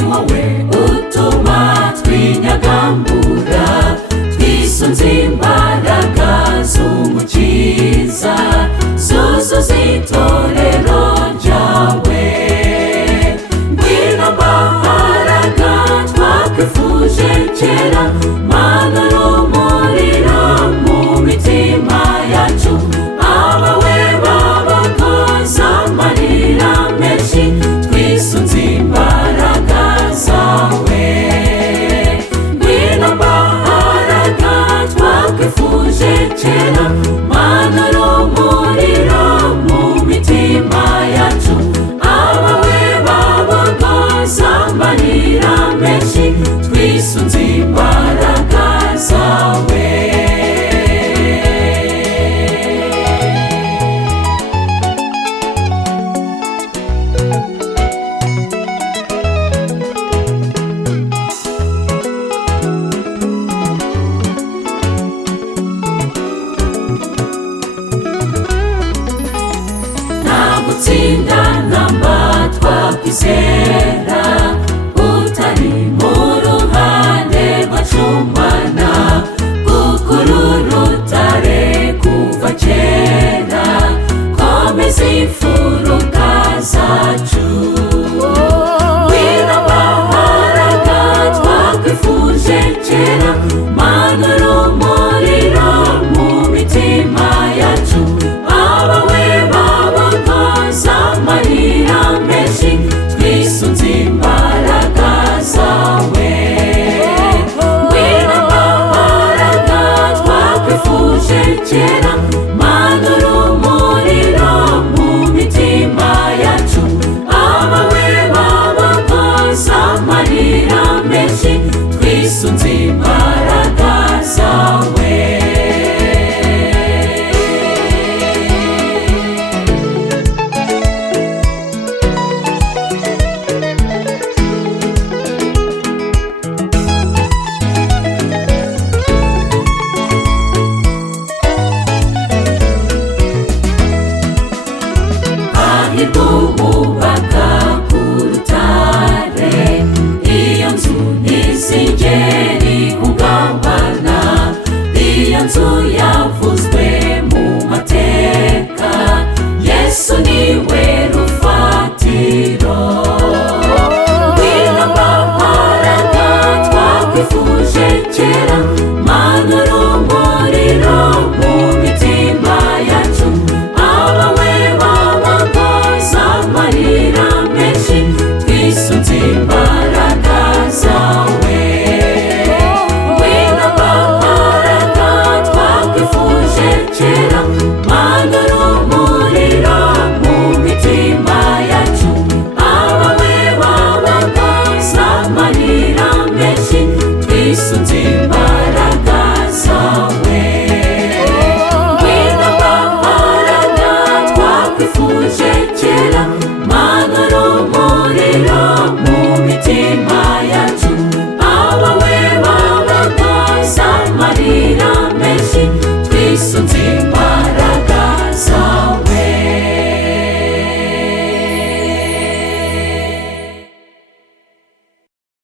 wowe utuma twinyagambura twisunze imbaraga z'umukiza zuzuza itorero ryawe. Ngwino mbaraga twakwifuje kera, mana n'umuriro mu mitima yacu, abawe babakoza amarira menshi twisunze imbaraga zawe. Ngwino mbaraga twakwifuje kera, mana n'umuriro mu mitima yacu, abawe babakoza amarira menshi twisunze imbaraga zawe. Gutsinda namba twakwizera utari mu ruhande rwacu Mana, kuko uru rutare kuva kera komeza imfuruka zacu. Ngwino mbaraga twakwifuje kera, mana n'umuriro mu mitima yacu, abawe babakoza amarira menshi twisunze imbaraga zawe. Ngwino mbaraga twakwifuje kera, mana n'umuriro mu mitima yacu, abawe babakoza amarira menshi twisunze imbaraga zawe. Bubaka ku rutare, iyo nzu ntizigera ihungabana, iyo nzu yavuzwe mu mateka, Yesu niwe rufatiro. Ngwino mbaraga twakwifuje kera,